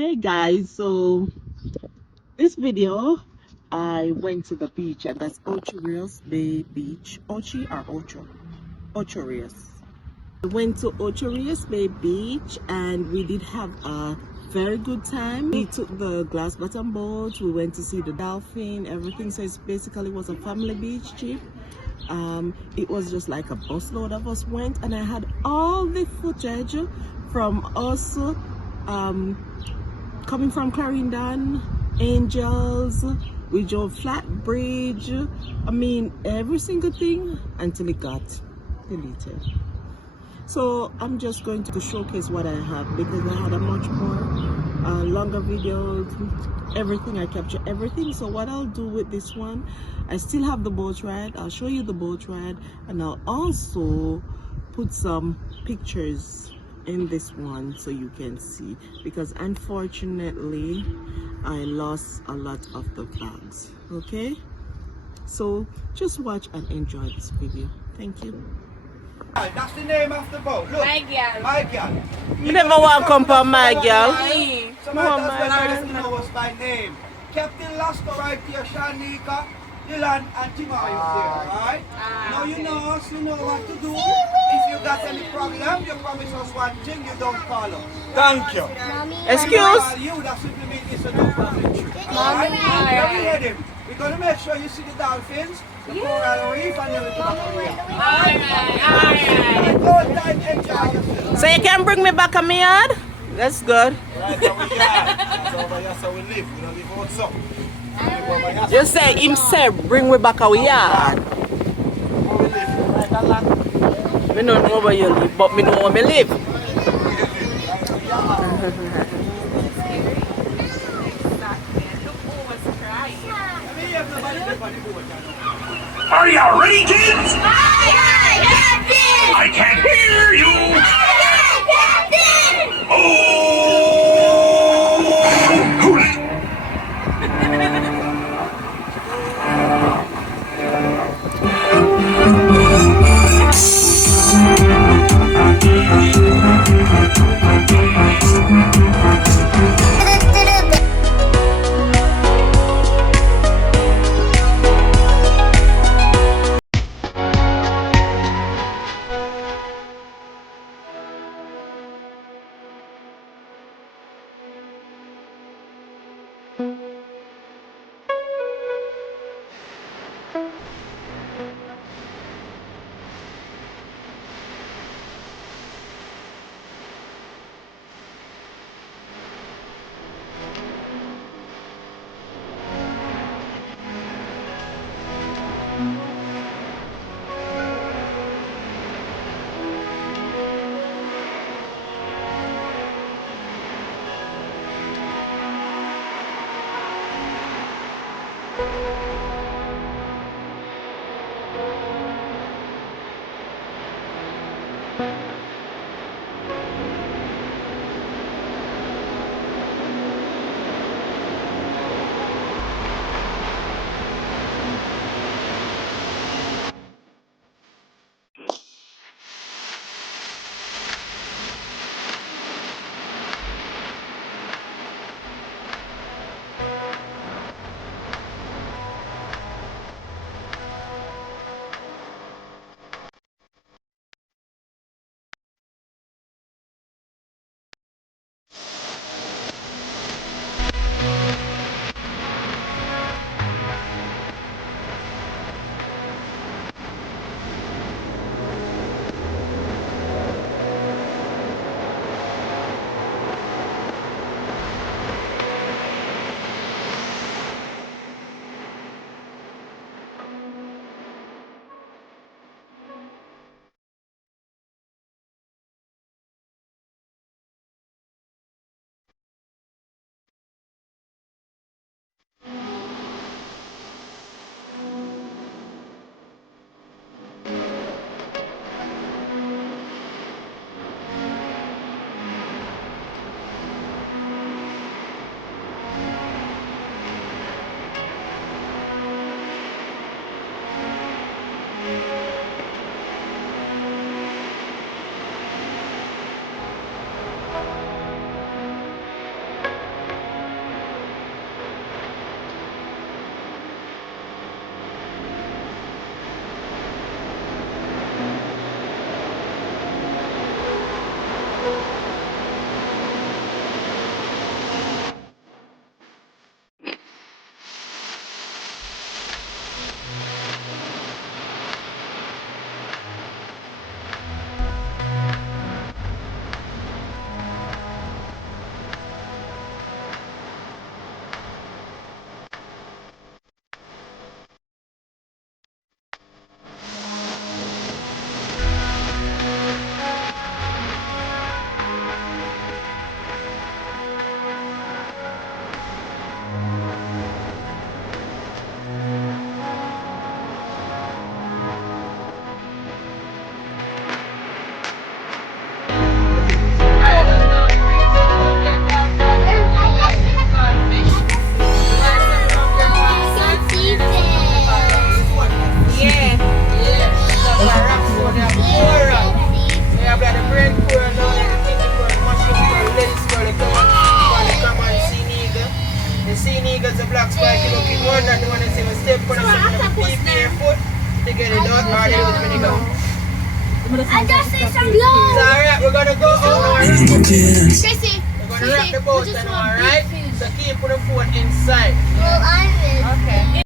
Hey guys, so this video I went to the beach, and that's Ocho Rios Bay Beach. Ochi or Ocho? Ocho Rios. I went to Ocho Rios Bay Beach and we did have a very good time. We took the glass bottom boat, we went to see the dolphin, everything. So it basically was a family beach trip. It was just like a busload of us went, and I had all the footage from us coming from Clarendon, Angels. We drove flat bridge. I mean, every single thing until it got deleted. So I'm just going to showcase what I have, because I had a much more longer video. Everything, I capture everything. So what I'll do with this one, I still have the boat ride. I'll show you the boat ride, and I'll also put some pictures in this one so you can see, because unfortunately I lost a lot of the vlogs. Okay, so just watch and enjoy this video. Thank you. That's the name of the boat. Look, My girl. my girl. You never want to come for my girl. Somebody does not know us by name. Captain Lasco right here, Shanika, Dylan, and Timothy there, alright? Now you know us, you know what to do. If you got any problem, you promise us one thing, you don't call us. Thank you. Excuse? You, that simply means it's a no problem trip. Alright? Now we head him. We're going to make sure you see the dolphins, the coral reef, and everything. So you can bring me back a my yard? That's good. Right, so we yard. So over here, so we live. We don't live outside. You say him say bring me back a yard. Where we live? Right, a lot. Me don't know where you live, but me know where me live. Are you ready, kids? Aye, Captain! I can't hear you. Aye, Captain! Oh! Hooray! without or use vinegar? I just say some It's alright, we're gonna go out. Tracy, We're gonna wrap the boat now, alright? So keep the phone inside. well, I will. Okay.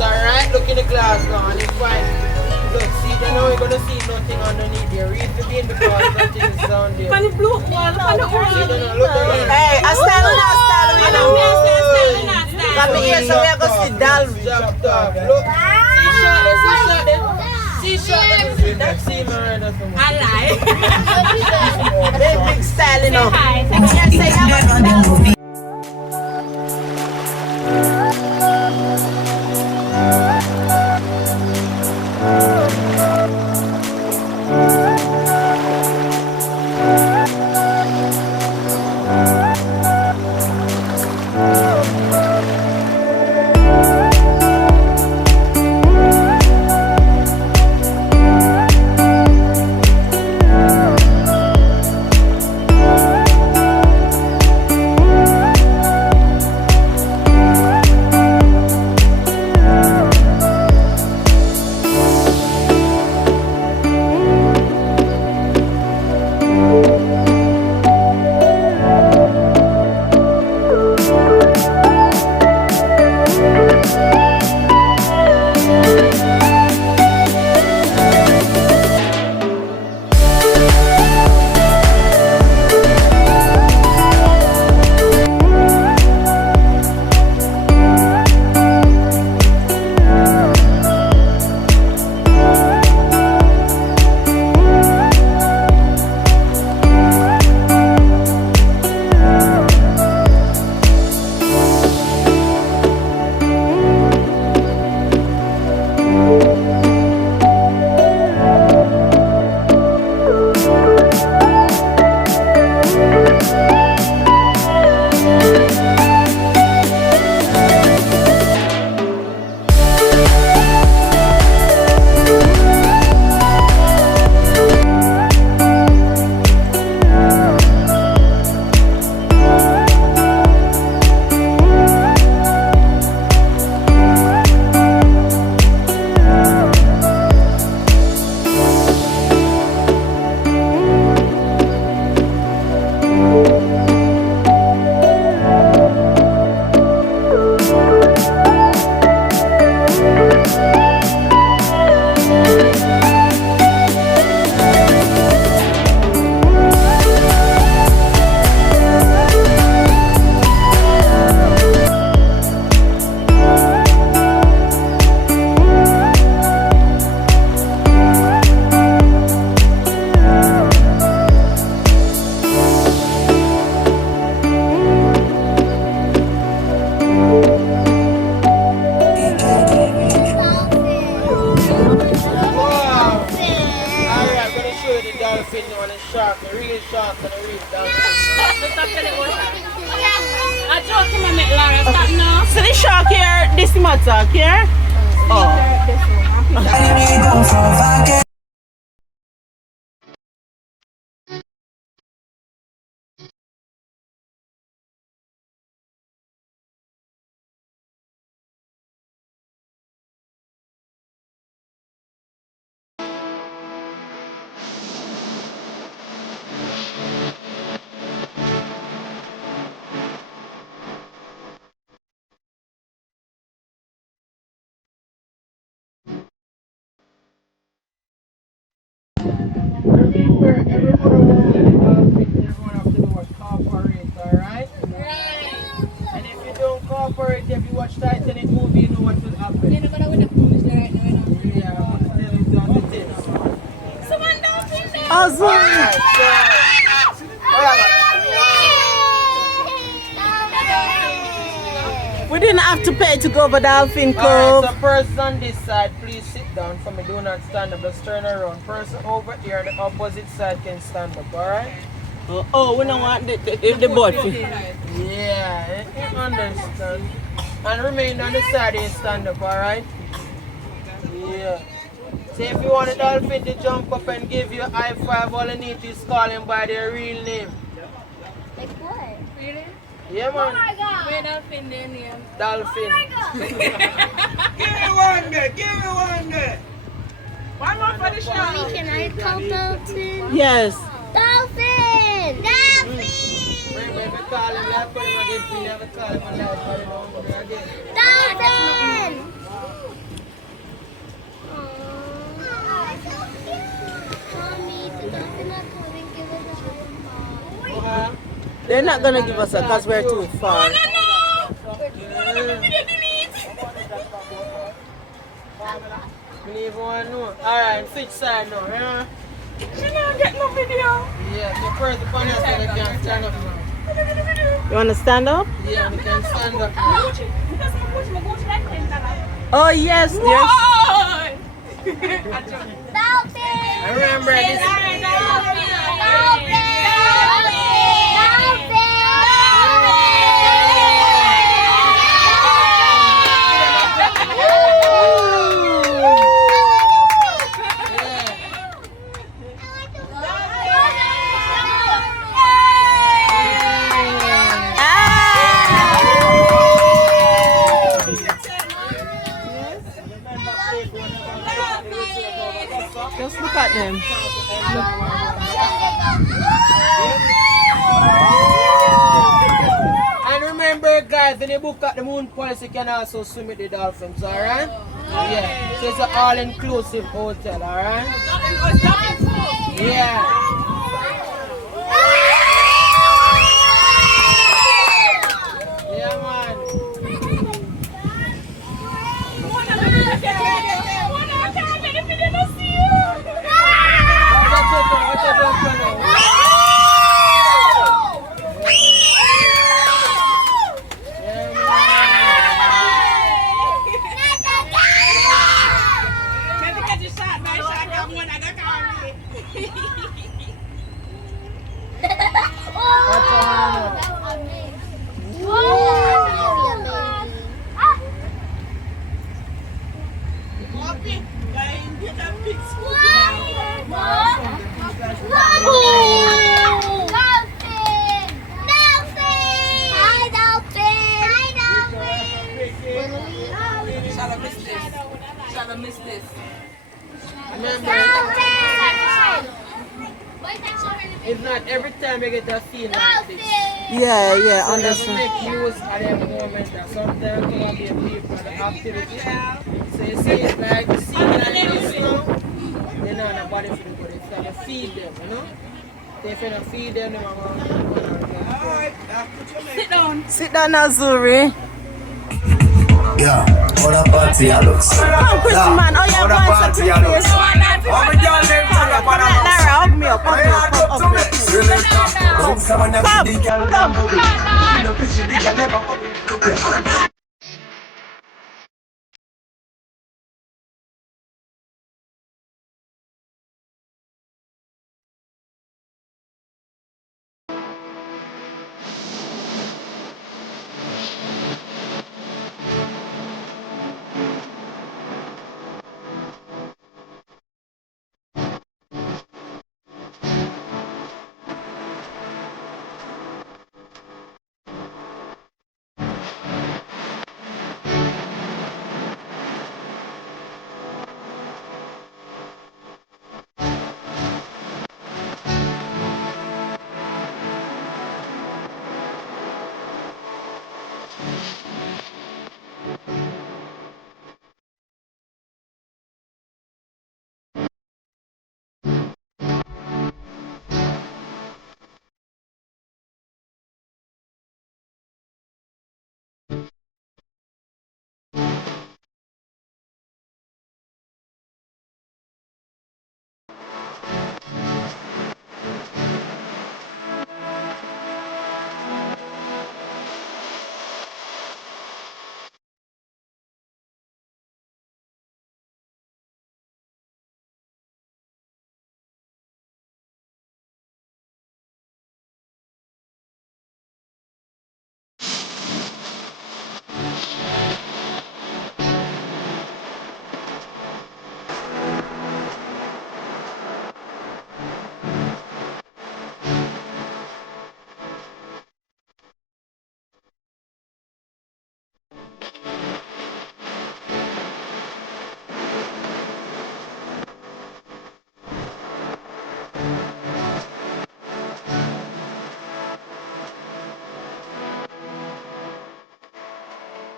Alright, look in the glass now and it's fine. Look, see, then now we're gonna see nothing underneath there. Read the bin because nothing is down there. Pani blue one, pani orange. Look there. Hey, I stand on that style, you know. Got me here, so we are going to see Dolphin. Stop. Look. See shot there. That's see my right or something. I lie. Very big style, you know. Say hi. shark here, this matter here. Oh. Everyone have to do what cooperate, alright? And if you don't cooperate, if you watch Titanic movie, you know what will happen. Yeah, I'm gonna tell you on the tips. We didn't have to pay to go over Dolphin Alright, Cove. so person on this side, please sit down for me. Do not stand up, just turn around. Person over here on the opposite side can stand up, alright? Oh, we don't want the boat. Yeah, you understand. And remain on the side and stand up, alright? Yeah. So if you want a dolphin to jump up and give you a high five, all you need is call him by their real name. Like what? Really? Yeah, man. Oh my god. Where Dolphin their name? Dolphin. Give me one there. Give me one there. One more for the show. Mommy, can I call Dolphin? Yes. Dolphin! Dolphin! Wait, we call him like put him again. We never call him alive, but him again. Dolphin! Mommy, the dolphin not coming. Give us a high They're not gonna give us a because we're too far. Believe one no. Alright, switch side now, yeah? She don't get no video. Yeah, the first upon us so they can stand up now. You wanna stand up? Yeah, we can stand up now. Oh yes, there's Dolphin! I remember this. just look at them. And remember guys, when you book at the moon palace, you can also swim with the dolphins, alright? Yeah. So it's an all-inclusive hotel, alright? Yeah. Yeah, man. Shall I miss this? Remember, it's not every time you get a feel like this. Yeah, So you have to understand. make use of the moment that sometimes you want to be a people for the activity. So you see it's like the sea like this now, they know nobody for the good. It's got to feed them, you know? So if you don't feed them, they're going to Alright, now put your leg. Sit down. Sit down, Azuri. Yeah, all the party I looks. Come, Chris, man. Oh, yeah, all the one party second, I looks. please. All the girls them turn up on the bus. Lara, hug me up, hug me up, hug me up. Come, come on, Come, the girl come. them bubble. You know, picture the girl them bubble.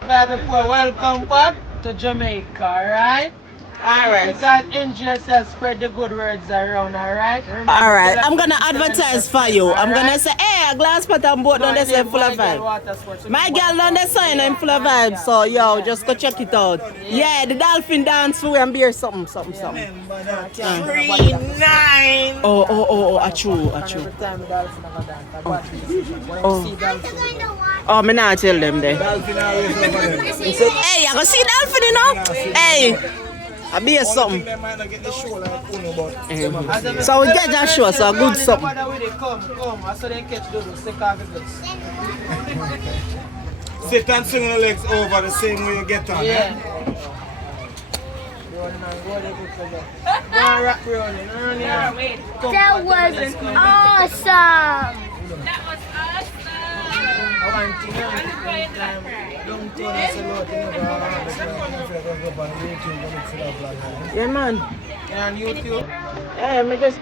Welcome back to Jamaica, alright? Alright. God enjoy yourself, spread the good words around, alright? Alright, I'm gonna advertise for you. I'm gonna say, hey, a glass pot and boat on the side full of vibes. My girl on the side I'm full of vibes, so yo, just go check it out. Yeah, the dolphin dance for and beer something. 3-9. Oh, a true. Every time the dolphin have a dance, watch this. When you see dolphin, Oh, me not tell them there. Hey, I go see dolphin, you know? Hey, I be a something. So we get that show, so a good something. Come. I saw them catch dodo, stick off the best. Sit and swing your legs over the same way you get on. Yeah. That was awesome. Yeah, man. On YouTube. Hey, me just